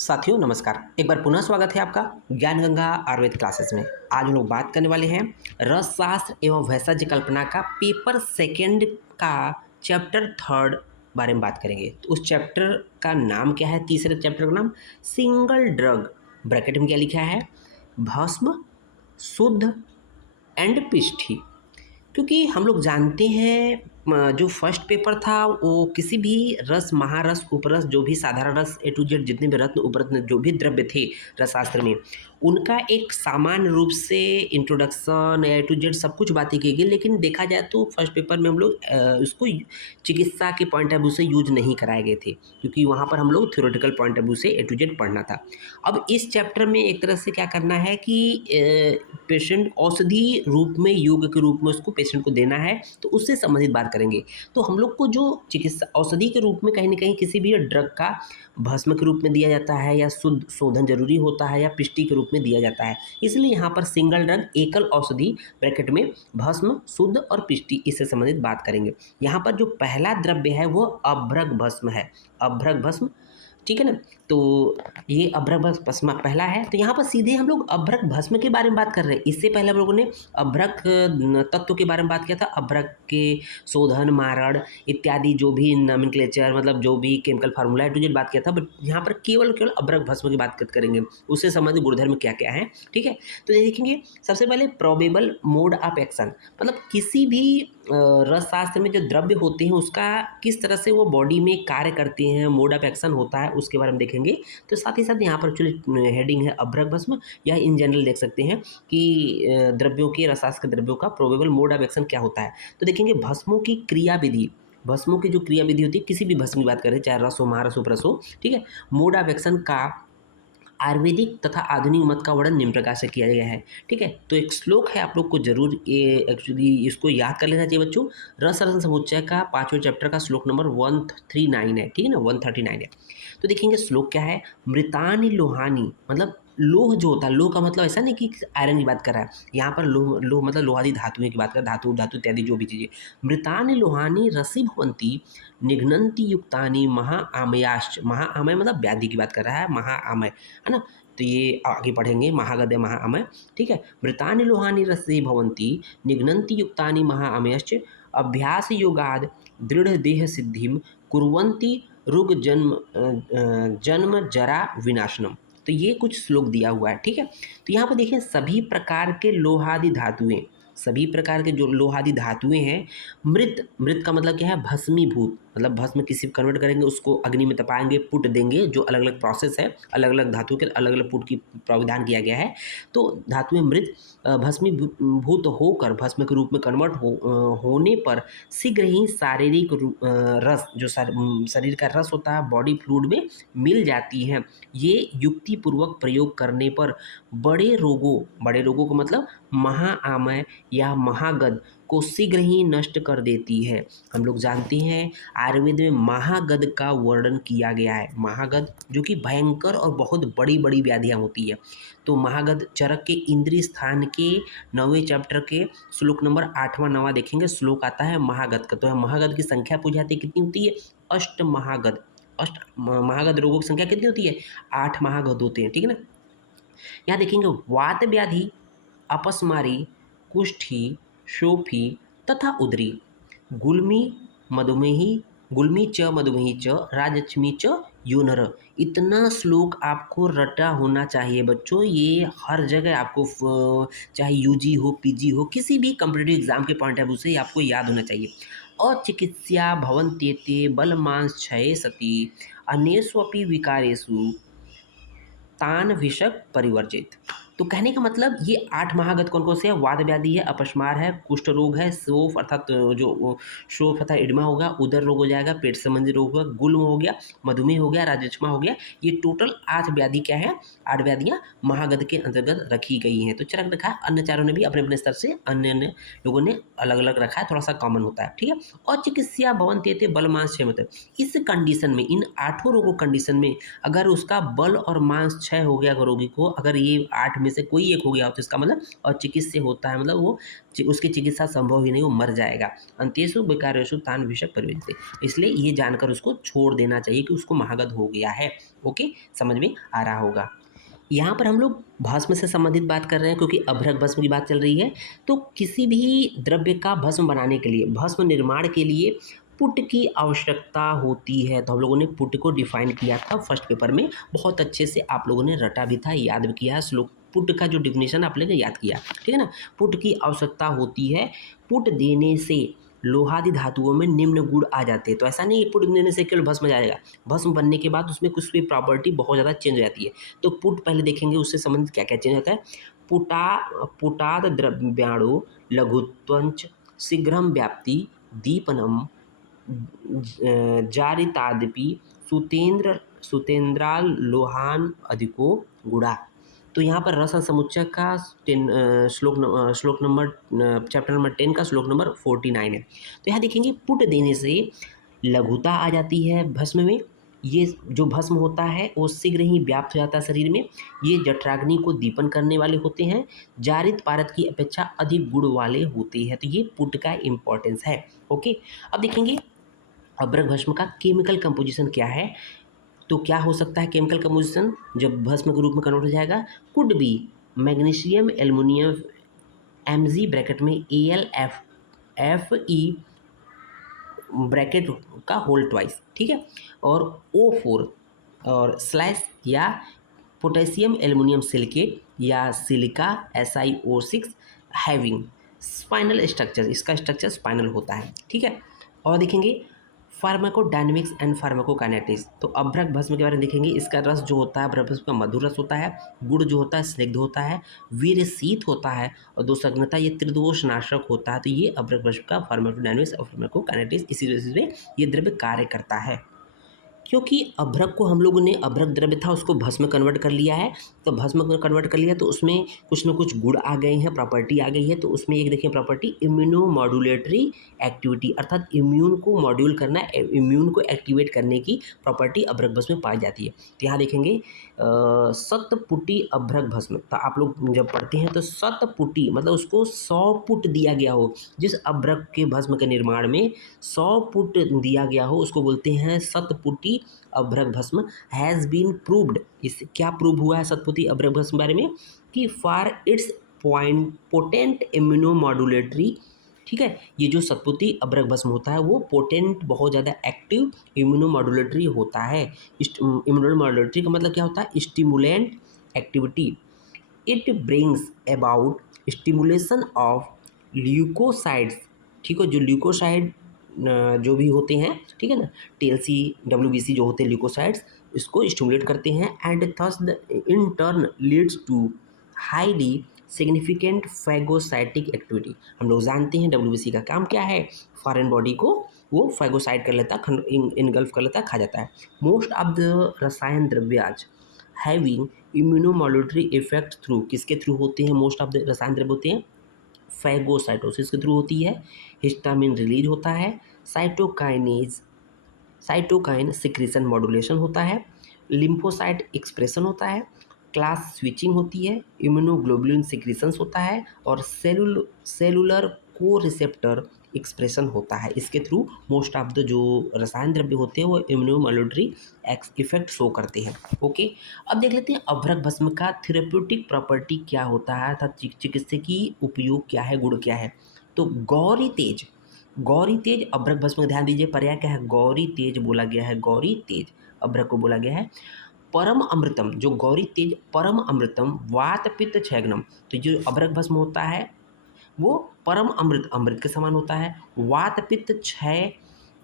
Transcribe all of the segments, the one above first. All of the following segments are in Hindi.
साथियों नमस्कार। एक बार पुनः स्वागत है आपका ज्ञान गंगा आयुर्वेद क्लासेस में। आज हम लोग बात करने वाले हैं रसशास्त्र एवं भेषज कल्पना का पेपर सेकंड का चैप्टर थर्ड बारे में बात करेंगे। तो उस चैप्टर का नाम क्या है? तीसरे चैप्टर का नाम सिंगल ड्रग, ब्रैकेट में क्या लिखा है? भस्म, शुद्ध एंड पिष्ठी। क्योंकि हम लोग जानते हैं जो फर्स्ट पेपर था वो किसी भी रस, महारस, उपरस, जो भी साधारण रस ए टू जेड जितने भी रत्न उपरत्न जो भी द्रव्य थे रसशास्त्र में, उनका एक सामान्य रूप से इंट्रोडक्शन ए टू जेड सब कुछ बातें की गई। लेकिन देखा जाए तो फर्स्ट पेपर में हम लोग उसको चिकित्सा के पॉइंट ऑफ व्यू से यूज नहीं कराए गए थे, क्योंकि वहाँ पर हम लोग थ्योरेटिकल पॉइंट ऑफ व्यू से ए टू जेड पढ़ना था। अब इस चैप्टर में एक तरह से क्या करना है कि पेशेंट औषधि रूप में, योग के रूप में उसको पेशेंट को देना है, तो उससे संबंधित बात करेंगे। तो हम लोग को जो चिकित्सा औषधि के रूप में कहीं ना कहीं किसी भी ड्रग का भस्म के रूप में दिया जाता है, या शुद्ध शोधन जरूरी होता है, या पिष्टी के रूप में दिया जाता है। इसलिए यहाँ पर सिंगल ड्रग, एकल औषधि, ब्रैकेट में भस्म, शुद्ध और पिष्टी, इससे संबंधित बात करेंगे। यहाँ पर जो पहला द्रव्य है वो अभ्रक भस्म है। अभ्रक भस्म, ठीक है ना। तो ये अभ्रक भस्म पहला है। तो यहाँ पर सीधे हम लोग अभ्रक भस्म के बारे में बात कर रहे हैं। इससे पहले हम लोगों ने अभ्रक तत्व के बारे में बात किया था। अभ्रक के शोधन, मारण इत्यादि जो भी नॉमेनक्लेचर, मतलब जो भी केमिकल फार्मूला है, टू जेड बात किया था। बट यहाँ पर केवल केवल अभ्रक भस्म की बात करेंगे, उससे संबंधित गुणधर्म क्या क्या है, ठीक है। तो ये देखेंगे सबसे पहले प्रोबेबल मोड ऑफ एक्शन, मतलब किसी भी रसशास्त्र में जो द्रव्य होते हैं उसका किस तरह से वो बॉडी में कार्य करते हैं, मोड ऑफ एक्शन होता है, उसके बारे में देखेंगे। तो साथ ही साथ यहाँ पर एक्चुअली हेडिंग है अभ्रक भस्म, या इन जनरल देख सकते हैं कि द्रव्यों के, रसशास्त्र के द्रव्यों का प्रोबेबल मोड ऑफ एक्शन क्या होता है। तो देखेंगे भस्मों की क्रिया विधि, भस्मों की जो क्रिया विधि होती है, किसी भी भस्म की बात करें, चाहे रस हो, महारस हो, उपरस हो, ठीक है। मोड ऑफ एक्शन का आयुर्वेदिक तथा आधुनिक मत का वर्णन निम्न प्रकार से किया गया है, ठीक है। तो एक श्लोक है, आप लोग को जरूर ये एक्चुअली इसको याद कर लेना चाहिए बच्चों। रस रत्न समुच्चय का 5वें चैप्टर का श्लोक नंबर 139 है, ठीक है ना, 139 है। तो देखेंगे श्लोक क्या है। मृतानि लोहानी, मतलब लोह जो होता है, लोह का मतलब ऐसा नहीं कि आयरन की बात कर रहा है, यहाँ पर लोह, लोह मतलब लोहादी धातुएं की बात कर, धातु धातु इत्यादि जो भी चीजें। मृतानि लोहानी रसी भवंती निघ्नन्ति युक्तानि महा आमयाश्च, महा आमय मतलब व्याधि की बात कर रहा है, महा आमय, है ना। तो ये आगे पढ़ेंगे, महागद महाअमय, ठीक है। मृतानि लोहानि रसे भवन्ति निघ्नन्ति युक्तानि महाअमयश्च अभ्यास योगाद दृढ़ देह सिद्धिम कुर्वन्ति रुग जन्म जन्म जरा विनाशनम। तो ये कुछ श्लोक दिया हुआ है, ठीक है। तो यहाँ पर देखिए सभी प्रकार के लोहादि धातुएं, सभी प्रकार के जो लोहादि धातुएं हैं, मृत, मृत का मतलब क्या है? भस्मीभूत, मतलब भस्म किसी कन्वर्ट करेंगे, उसको अग्नि में तपाएंगे, पुट देंगे, जो अलग अलग प्रोसेस है, अलग अलग धातु के अलग अलग पुट की प्रावधान किया गया है। तो धातुएं मृत भस्मीभूत होकर भस्म के रूप में कन्वर्ट होने पर शीघ्र ही शारीरिक रस, जो शरीर का रस होता है, बॉडी फ्लूइड में मिल जाती हैं। ये युक्ति पूर्वक प्रयोग करने पर बड़े रोगों, बड़े रोगों को मतलब महाआमय या महागद को शीघ्र ही नष्ट कर देती है। हम लोग जानते हैं आयुर्वेद में महागद का वर्णन किया गया है। महागद जो कि भयंकर और बहुत बड़ी बड़ी व्याधियां होती है। तो महागद चरक के इंद्रिय स्थान के 9वें चैप्टर के श्लोक नंबर 8वां 9वां देखेंगे, श्लोक आता है महागद का। तो महागद की संख्या पूछी जाती है, कितनी होती है? अष्ट महागद। अष्ट महागद रोगों की संख्या कितनी होती है? 8 महागद होते हैं, ठीक है ना। यहाँ देखेंगे वात व्याधि, अपस्मारी, कुष्ठी, शोफी तथा उदरी, गुल्मी, मधुमेही, गुल्मी च मधुमेही च राजलक्ष्मी च यूनर। इतना श्लोक आपको रटा होना चाहिए बच्चों। ये हर जगह आपको चाहे यूजी हो, पीजी हो, किसी भी कॉम्पिटिटिव एग्जाम के पॉइंट ऑफ व्यू से आपको याद होना चाहिए। अचिकित्सा भवन्त्येते बलमांस क्षये सति अन्येष्वपि विकारेषु तान विषक परिवर्जित। तो कहने का मतलब ये 8 महागत कौन कौन से है? वात व्याधि है, अपस्मार है, कुष्ठ रोग है, शोफ अर्थात जो शोफ अर्थात इडमा होगा, उदर रोग हो जाएगा, पेट संबंधी रोग होगा, गुल्म हो गया, मधुमेह हो गया, राजक्षमा हो गया। ये टोटल 8 व्याधि क्या है? 8 व्याधियाँ महागत के अंतर्गत रखी गई हैं। तो चरक रखा है, अन्य चारों ने भी अपने अपने स्तर से अन्य अन्य लोगों ने अलग अलग रखा है, थोड़ा सा कॉमन होता है, ठीक है। और चिकित्सा भवन्त्येते बलमांस क्षय, मतलब इस कंडीशन में, इन 8 रोगों कंडीशन में अगर उसका बल और मांस क्षय हो गया, अगर रोगी को, अगर ये 8 में में से कोई एक हो गया हो तो इसका मतलब और चिकित्सा होता है मतलब वो उसकी चिकित्सा संभव ही नहीं, वो मर जाएगा। अंत्येषु विकारेषु तान विषक परिवर्तिते, इसलिए ये जानकर उसको छोड़ देना चाहिए कि उसको महागत हो गया है। ओके, समझ में आ रहा होगा। यहाँ पर हम लोग भस्म से संबंधित बात कर रहे हैं क्योंकि अभ्रक भस्म की बात चल रही है। तो किसी भी द्रव्य का भस्म बनाने के लिए, भस्म निर्माण के लिए पुट की आवश्यकता होती है। तो हम लोगों ने पुट को डिफाइन किया था फर्स्ट पेपर में, बहुत अच्छे से आप लोगों ने रटा भी था, याद भी किया है श्लोक। पुट का जो डिफिनेशन आप लोगों ने याद किया, ठीक है ना। पुट की आवश्यकता होती है, पुट देने से लोहादि धातुओं में निम्न गुण आ जाते हैं। तो ऐसा नहीं पुट देने से केवल भस्म जाएगा, भस्म बनने के बाद उसमें कुछ भी प्रॉपर्टी बहुत ज़्यादा चेंज हो जाती है। तो पुट पहले देखेंगे, उससे संबंधित क्या क्या चेंज होता है। पुटाद द्रव्याणु लघुत्वंच शीघ्रम व्याप्ति दीपनम जारितादपि सुतेन्द्राल लोहान अधिको गुड़ा। तो यहाँ पर रस समुच्चय का श्लोक नंबर चैप्टर नंबर 10 का श्लोक नंबर 49 है। तो यहाँ देखेंगे पुट देने से लघुता आ जाती है भस्म में, ये जो भस्म होता है वो शीघ्र ही व्याप्त हो जाता है शरीर में। ये जठराग्नि को दीपन करने वाले होते हैं, जारित पारद की अपेक्षा अधिक गुण वाले होते हैं। तो ये पुट का इम्पोर्टेंस है। ओके, अब देखेंगे अभ्रक भस्म का केमिकल कंपोजिशन क्या है। तो क्या हो सकता है केमिकल कंपोजिशन जब भस्म के रूप में कन्वर्ट हो जाएगा। Could be magnesium aluminium Mg bracket में AlF E ब्रैकेट का होल ट्वाइस, ठीक है, और O4 और स्लैश या पोटेशियम एल्युमिनियम सिलिकेट या silica SiO6 having spinal structure, इसका स्ट्रक्चर स्पाइनल होता है, ठीक है। और देखेंगे फार्माकोडायनेमिक्स एंड फार्माकोकाइनेटिक्स। तो अभ्रक भस्म के बारे में देखेंगे, इसका रस जो होता है अभ्रक भस्म का मधुर रस होता है, गुड़ जो होता है स्निग्ध होता है, वीर शीत होता है और दोषग्नता ये त्रिदोष नाशक होता है। तो ये अभ्रक भस्म का फार्माकोडायनेमिक्स और फार्माकोकाइनेटिक्स इसी वजह से ये द्रव्य कार्य करता है। क्योंकि अभ्रक को हम लोगों ने, अभ्रक द्रव्य था उसको भस्म कन्वर्ट कर लिया है। तो भस्म में कन्वर्ट कर लिया तो उसमें कुछ ना कुछ गुण आ गए हैं, प्रॉपर्टी आ गई है। तो उसमें एक देखिए प्रॉपर्टी इम्यूनो मॉड्यूलेटरी एक्टिविटी, अर्थात इम्यून को मॉड्यूल करना, इम्यून को एक्टिवेट करने की प्रॉपर्टी अभ्रक भस्म में पाई जाती है। तो यहाँ देखेंगे शतपुटी अभ्रक भस्म। तो आप लोग जब पढ़ते हैं तो शतपुटी मतलब उसको 100 पुट दिया गया हो, जिस अभ्रक के भस्म के निर्माण में 100 पुट दिया गया हो उसको बोलते हैं शतपुटी अभ्रक भस्म। हैज़ बीन प्रूव्ड, इस क्या प्रूव हुआ है शतपुटी अभ्रक भस्म बारे में कि फॉर इट्स पोटेंट इम्यूनोमॉड्यूलेटरी, ठीक है। ये जो शतपुटी अभ्रक भस्म होता है वो पोटेंट, बहुत ज़्यादा एक्टिव इम्यूनोमॉड्यूलेटरी होता है। इम्यूनोमॉड्यूलेटरी का मतलब क्या होता है, stimulant activity. It brings about stimulation of leucocytes, ठीक है, जो ल्यूकोसाइड जो भी होते हैं, ठीक है ना, TLC WBC जो होते हैं ल्यूकोसाइड्स, इसको स्टिमुलेट करते हैं and thus in turn leads to highly significant phagocytic activity. हम लोग जानते हैं WBC का काम क्या है, फॉरेन बॉडी को वो फैगोसाइट कर लेता है, इनगल्फ कर लेता है, खा जाता है। मोस्ट ऑफ द रसायन द्रव्याज हैविंग इम्यूनोमॉड्यूलेटरी इफेक्ट थ्रू, किसके थ्रू होते हैं, मोस्ट ऑफ द रसायन द्रव्य होते हैं फैगोसाइटोसिस के थ्रू होती है। हिस्टामिन रिलीज होता है, साइटोकाइन सिक्रीशन मॉड्यूलेशन होता है, लिम्फोसाइट एक्सप्रेशन होता है, क्लास स्विचिंग होती है, इम्यूनोग्लोबुलिन सिक्रीशंस होता है और सेलुलर को रिसेप्टर एक्सप्रेशन होता है। इसके थ्रू मोस्ट ऑफ द जो रसायन द्रव्य होते हैं वो इम्यूनोमॉड्यूलेटरी इफेक्ट शो करते हैं। ओके, अब देख लेते हैं अभ्रक भस्म का थेरेप्यूटिक प्रॉपर्टी क्या होता है अर्थात चिकित्सकीय उपयोग क्या है, गुण क्या है। तो गौरी तेज, गौरी तेज अभ्रक भस्म, ध्यान दीजिए पर्याय क्या है, गौरी तेज बोला गया है, गौरी तेज अभ्रक को बोला गया है। परम अमृतम, जो गौरी तेज परम अमृतम वात पित्त क्षयग्नम, तो जो अभ्रक भस्म होता है वो परम अमृत, अमृत के समान होता है। वात पित्त क्षय,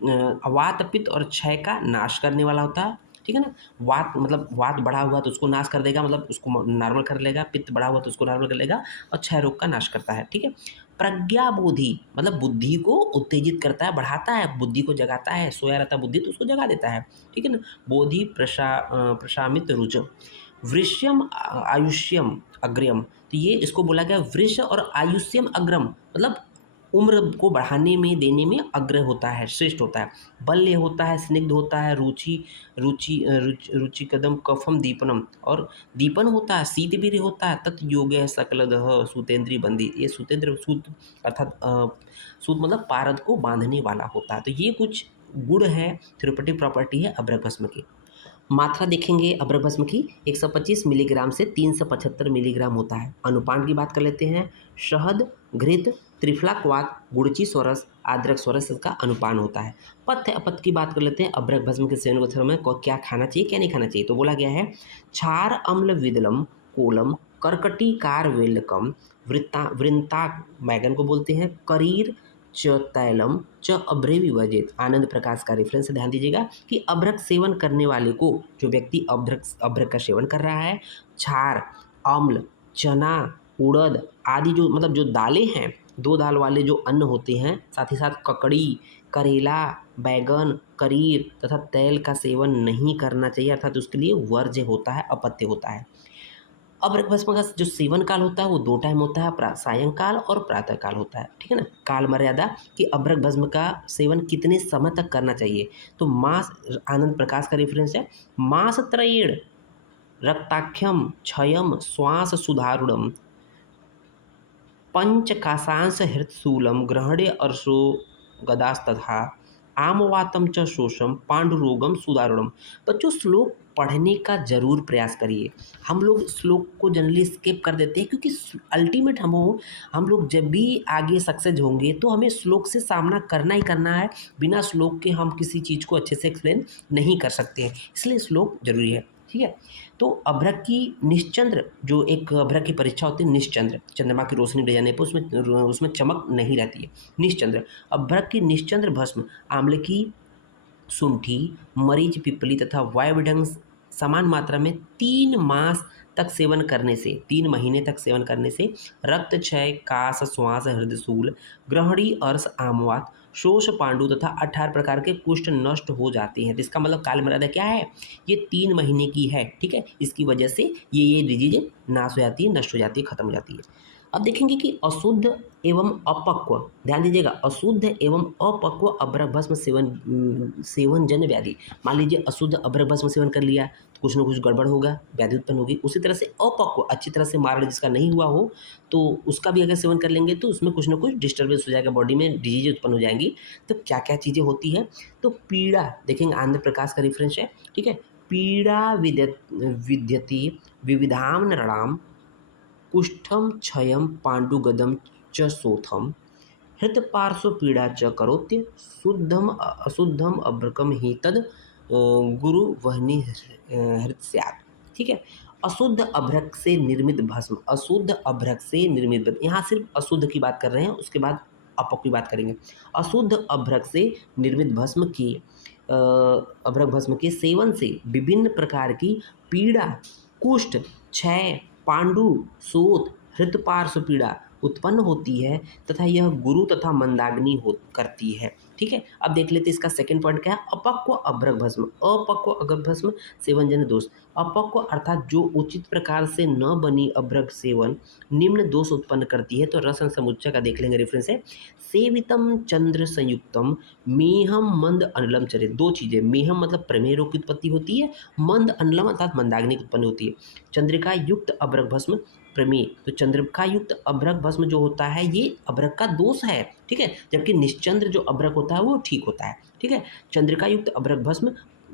वात पित्त और क्षय का नाश करने वाला होता है, ठीक है ना। वात मतलब वात बढ़ा हुआ तो उसको नाश कर देगा, मतलब उसको नॉर्मल कर लेगा, पित्त बढ़ा हुआ तो उसको नॉर्मल कर लेगा और क्षय रोग का नाश करता है, ठीक है। प्रज्ञा बोधि मतलब बुद्धि को उत्तेजित करता है, बढ़ाता है, बुद्धि को जगाता है, सोया रहता बुद्धि तो उसको जगा देता है, ठीक है ना। बोधि प्रशामित रुच, वृष्यम आयुष्यम अग्र्यम, तो ये इसको बोला गया वृष और आयुष्यम अग्रम, मतलब उम्र को बढ़ाने में देने में अग्र होता है, श्रेष्ठ होता है। बल्य होता है, स्निग्ध होता है, रुचि कदम कफम दीपनम, और दीपन होता है, शीतवीर्य होता है, तत् योग है सकलदह सूतेंद्री बंदी। ये सूतेंद्र सूत अर्थात सूत मतलब पारद को बांधने वाला होता है। तो ये कुछ गुण है, थेरेपेटिक प्रॉपर्टी है अभ्रक भस्म की। मात्रा देखेंगे अभ्रक भस्म की 125 मिलीग्राम से 375 मिलीग्राम होता है। अनुपान की बात कर लेते हैं। शहद, घृत, त्रिफला क्वाथ, गुड़ची सोरस, आद्रक सोरस इसका अनुपान होता है। पथ्य अपत्य की बात कर लेते हैं। अभ्रक भस्म के सेवन के समय को क्या खाना चाहिए, क्या नहीं खाना चाहिए। तो बोला गया है क्षार अम्ल विदलम कोलम कर्कटीकार वेलकम वृंता मैगन को बोलते हैं, करीर च तैलम च अभ्रे विवर्जित। आनंद प्रकाश का रेफरेंस ध्यान दीजिएगा कि अभ्रक सेवन करने वाले को, जो व्यक्ति अभ्रक का सेवन कर रहा है, क्षार, अम्ल, चना, उड़द आदि जो मतलब जो दालें हैं, दो दाल वाले जो अन्न होते हैं, साथ ही साथ ककड़ी, करेला, बैगन, करीर तथा तेल का सेवन नहीं करना चाहिए, अर्थात उसके लिए वर्ज्य होता है, अपत्य होता है। अभ्रक भस्म का जो सेवन काल होता है वो 2 टाइम होता है, सायंकाल और प्रातः काल होता है, ठीक है ना। काल मर्यादा कि अभ्रक भस्म का सेवन कितने समय तक करना चाहिए। तो मास, आनंद प्रकाश का रेफरेंस है, मास त्रयेण रक्ताख्यम क्षयम श्वास सुधारुणम पंचकाशांश हृत्शूलम ग्रहणे अर्शो गदास्तथा आमवातम च शोषम पांडुरोगम सुदारुणम। बच्चों श्लोक पढ़ने का जरूर प्रयास करिए। हम लोग श्लोक को जनरली स्किप कर देते हैं क्योंकि अल्टीमेट हम लोग जब भी आगे सक्सेस होंगे तो हमें श्लोक से सामना करना ही करना है। बिना श्लोक के हम किसी चीज़ को अच्छे से एक्सप्लेन नहीं कर सकते हैं, इसलिए श्लोक जरूरी है, ठीक है। तो अभ्रक की निश्चंद्र, जो एक अभ्रक की परीक्षा होती है निश्चंद्र, चंद्रमा की रोशनी ले जाने पर उसमें चमक नहीं रहती है। निश्चंद्र अभ्रक की निश्चंद्र भस्म आंवले की शुंठी, मरीच, पिपली तथा वायवडंग समान मात्रा में 3 मास तक सेवन करने से, 3 महीने तक सेवन करने से रक्त क्षय, कास, श्वास, हृदयशूल, ग्रहणी, अर्श, आमवात, शोष, पांडु तथा 18 प्रकार के कुष्ठ नष्ट हो जाते हैं। तो इसका मतलब काल मर्यादा क्या है, ये 3 महीने की है, ठीक है। इसकी वजह से ये डिजीज नाश हो जाती है, नष्ट हो जाती है, खत्म हो जाती है। अब देखेंगे कि अशुद्ध एवं अपक्व, ध्यान दीजिएगा, अशुद्ध एवं अपक्व अभ्रक भस्म सेवन जन्य व्याधि। मान लीजिए अशुद्ध अभ्रक भस्म सेवन कर लिया तो कुछ ना कुछ गड़बड़ होगा, व्याधि उत्पन्न होगी। उसी तरह से अपक्व, अच्छी तरह से मारण जिसका नहीं हुआ हो तो उसका भी अगर सेवन कर लेंगे तो उसमें कुछ ना कुछ डिस्टर्बेंस हो जाएगा, बॉडी में डिजीज उत्पन्न हो जाएंगी। तो क्या क्या चीज़ें होती हैं, तो पीड़ा देखेंगे, आंध्र प्रकाश का रेफरेंस है, ठीक है। पीड़ा विद्यति विविधाम नृणाम कुष्ठम क्षयम पांडुगदम च शोथम हृतपार्श्वपीड़ा च करोत्य शुद्धम अशुद्धम अभ्रकम ही तद गुरु वहनी हृत्स्यात्, ठीक है। अशुद्ध अभ्रक से निर्मित भस्म, अशुद्ध अभ्रक से निर्मित भस्म, यहाँ सिर्फ अशुद्ध की बात कर रहे हैं, उसके बाद अपक की बात करेंगे। अशुद्ध अभ्रक से निर्मित भस्म की अभ्रक भस्म के सेवन से विभिन्न प्रकार की पीड़ा, कुष्ठ, क्षय, पांडु, शोथ, हृतपार्श्व पीड़ा उत्पन्न होती है तथा यह गुरु तथा मंदाग्नि हो करती है, ठीक है। अब देख लेते हैं इसका सेकंड पॉइंट क्या है, अपक्व अभ्रक भस्म। अपक्व अभ्रक भस्म सेवन जन्य दोष। अपक्व अर्थात जो उचित प्रकार से न बनी अभ्रक सेवन निम्न दोष उत्पन्न करती है। तो रसन समुच्चय का देख लेंगे, रेफरेंस है, सेवितम चंद्र संयुक्तम मेहम मंद अनलम चरे। दो चीजें, मेहम मतलब प्रमेय रोग की उत्पत्ति होती है, मंद अनलम अर्थात मंदाग्नि की उत्पत्ति होती है। चंद्रिका युक्त अभ्रक भस्म प्रमेय, तो चंद्रिका युक्त अभ्रक भस्म जो होता है ये अभ्रक का दोष है, ठीक है। जबकि निश्चंद्र जो अभ्रक होता है वो ठीक होता है, ठीक है। चंद्रिका युक्त अभ्रक भस्म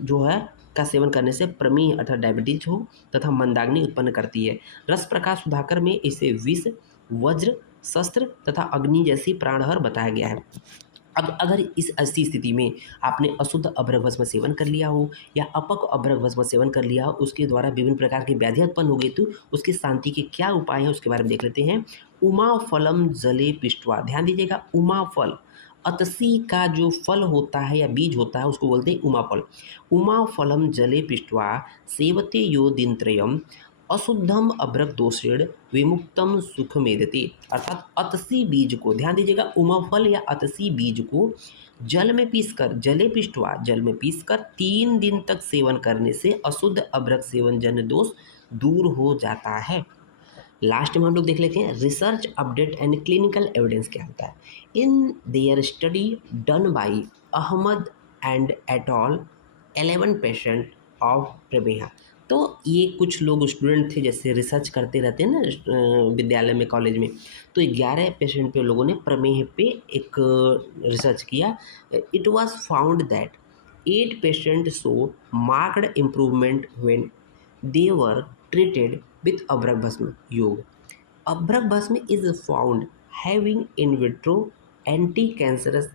जो है का सेवन करने से प्रमेय अर्थात डायबिटीज हो तथा मंदाग्नि उत्पन्न करती है। रस प्रकाश सुधाकर में इसे विष, वज्र, शस्त्र तथा अग्नि जैसी प्राणहर बताया गया है। अब अगर इस ऐसी स्थिति में आपने अशुद्ध अभ्रक भस्म सेवन कर लिया हो या अपक्व अभ्रक भस्म सेवन कर लिया हो, उसके द्वारा विभिन्न प्रकार की व्याधियां उत्पन्न हो गई, तो उसकी शांति के क्या उपाय हैं उसके बारे में देख लेते हैं। उमा फलम जले पिष्टवा, ध्यान दीजिएगा, उमा फल, अतसी का जो फल होता है या बीज होता है उसको बोलते हैं उमा फल। उमा फलम जले पिष्टवा सेवते यो दिनत्रयम अशुद्धम अभ्रक दोषेण विमुक्तम सुख मेदते। अर्थात अतसी बीज को, ध्यान दीजिएगा, उमा फल या अतसी बीज को जल में पीसकर, जले पिष्टवा जल में पीसकर 3 दिन तक सेवन करने से अशुद्ध अभ्रक सेवन जन्य दोष दूर हो जाता है। लास्ट में हम लोग देख लेते हैं research update and clinical evidence क्या होता है। In there study done by Ahmed and et al 11 patient of prameha. तो ये कुछ लोग स्टूडेंट थे, जैसे रिसर्च करते रहते हैं ना विद्यालय में, कॉलेज में। तो 11 पेशेंट पे लोगों ने प्रमेह पे एक रिसर्च किया। It was found that 8 patient show marked improvement when they were treated with Abragbhasma योग। Abragbhasma is found having in vitro anti-cancerous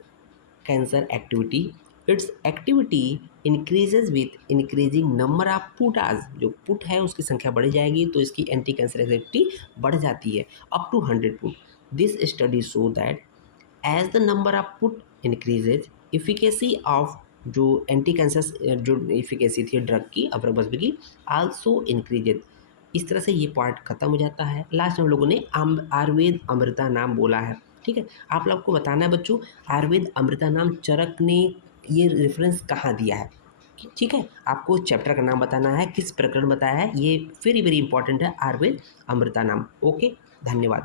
cancer activity. Its activity increases with increasing number of putas। जो पुट है उसकी संख्या बढ़ जाएगी तो इसकी एंटी कैंसर एक्टिविटी बढ़ जाती है up to 100 put. This study show that as the number of put increases efficacy of जो एंटी कैंसर जो इफिकेसी थी ड्रग की अब्रबस्बी की आल्सो इंक्रीजेज। इस तरह से ये पार्ट खत्म हो जाता है। लास्ट में हम लोगों ने आयुर्वेद अमृता नाम बोला है। ठीक है, आप लोग को बताना है बच्चों, आयुर्वेद अमृता नाम चरक ने ये रेफरेंस कहाँ दिया है। ठीक है, आपको चैप्टर का नाम बताना है, किस प्रकरण बताया है, ये वेरी वेरी इंपॉर्टेंट है आयुर्वेद अमृता नाम। ओके, धन्यवाद।